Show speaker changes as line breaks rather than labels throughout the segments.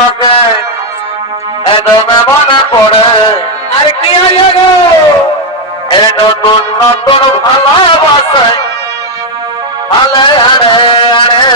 আমাকে একদমে মনে পড়ে। আর কি হলো গো? এ নতুন নতুন ভালোবাসায় আলে আরে আরে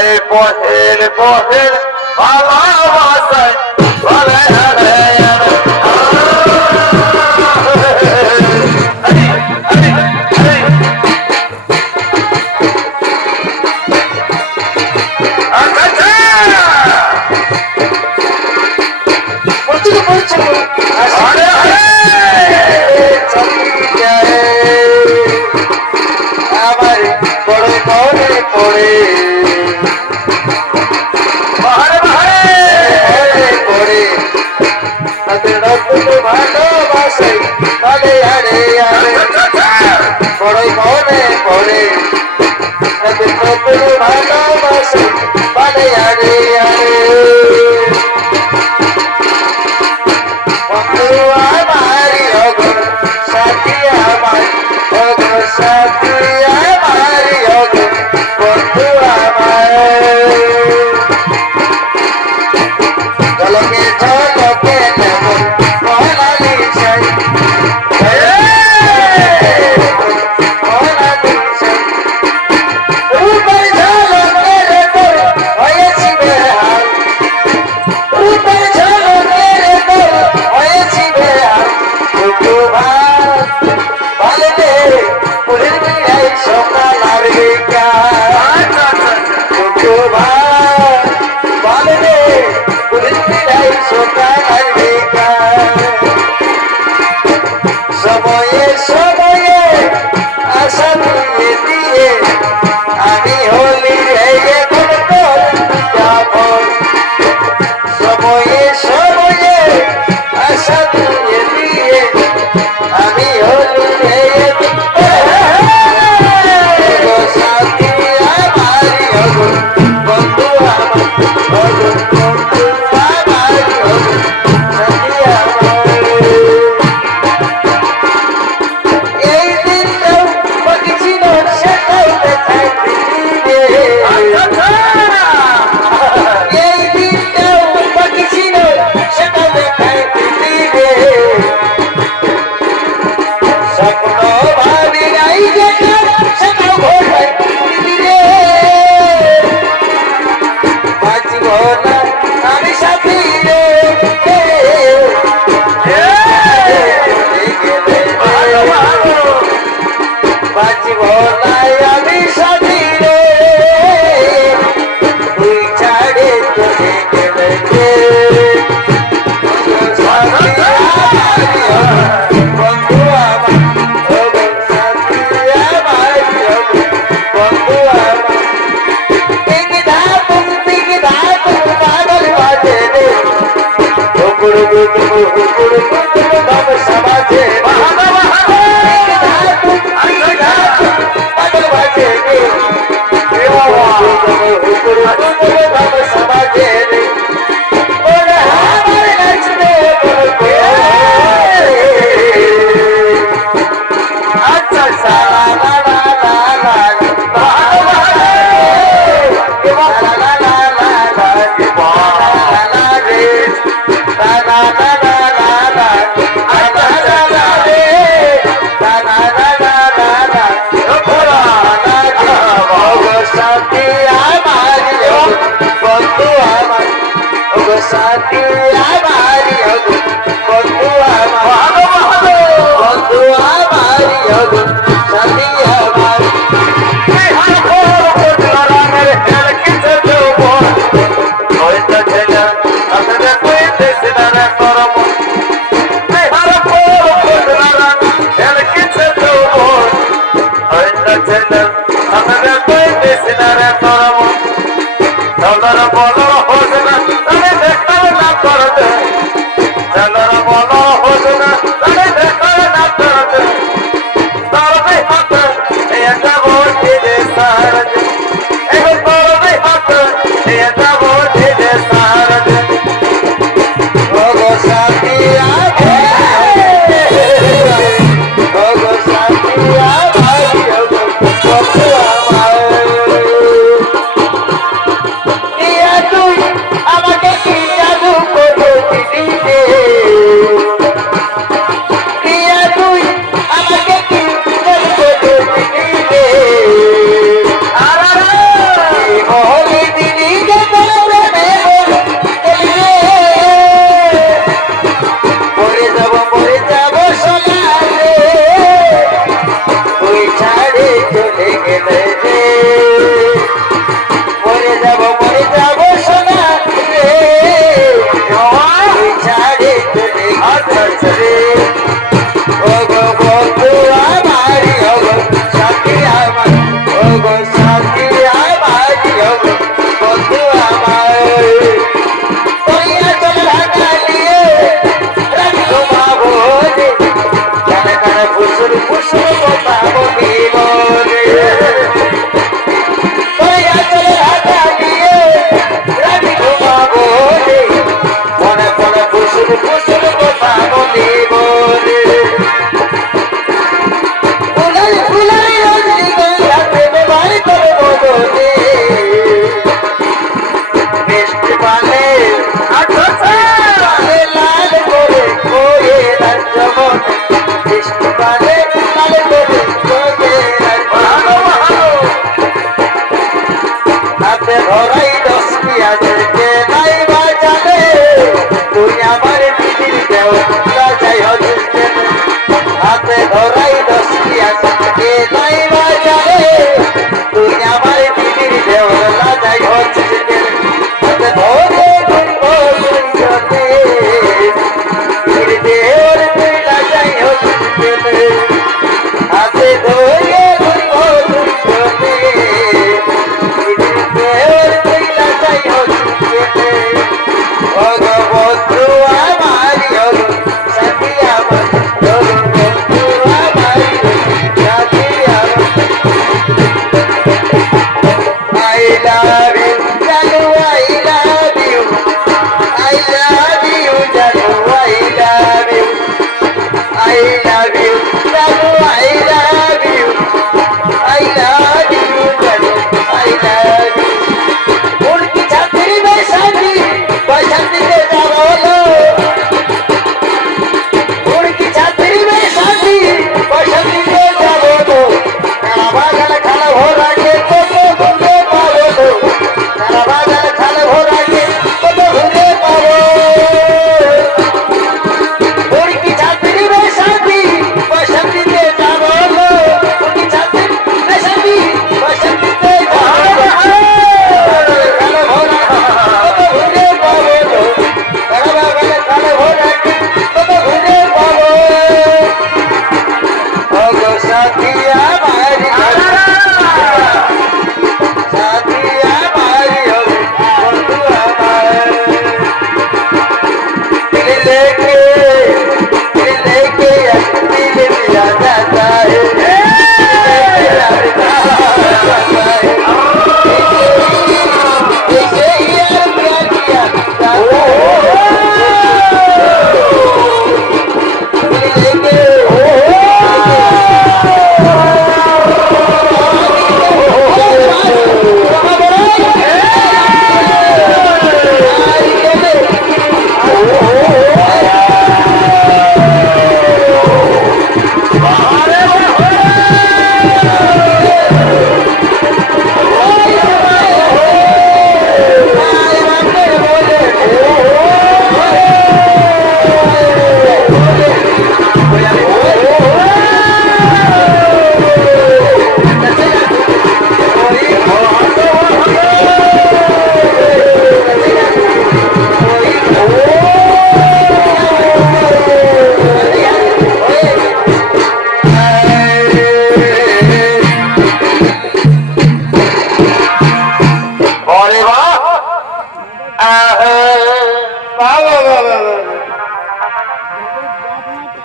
এই পহেল পহেল ভালোবাসায় আলে করে বাহারে বাহারে। করে তাদের রক্ত ভালোবাসে আরে আরে আরে। বড়ই মনে করে তাদের রক্ত ভালোবাসে Gracias. সমাজের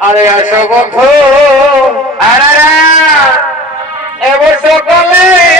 আরে
আসো বন্ধু। আরে এবছর সকালে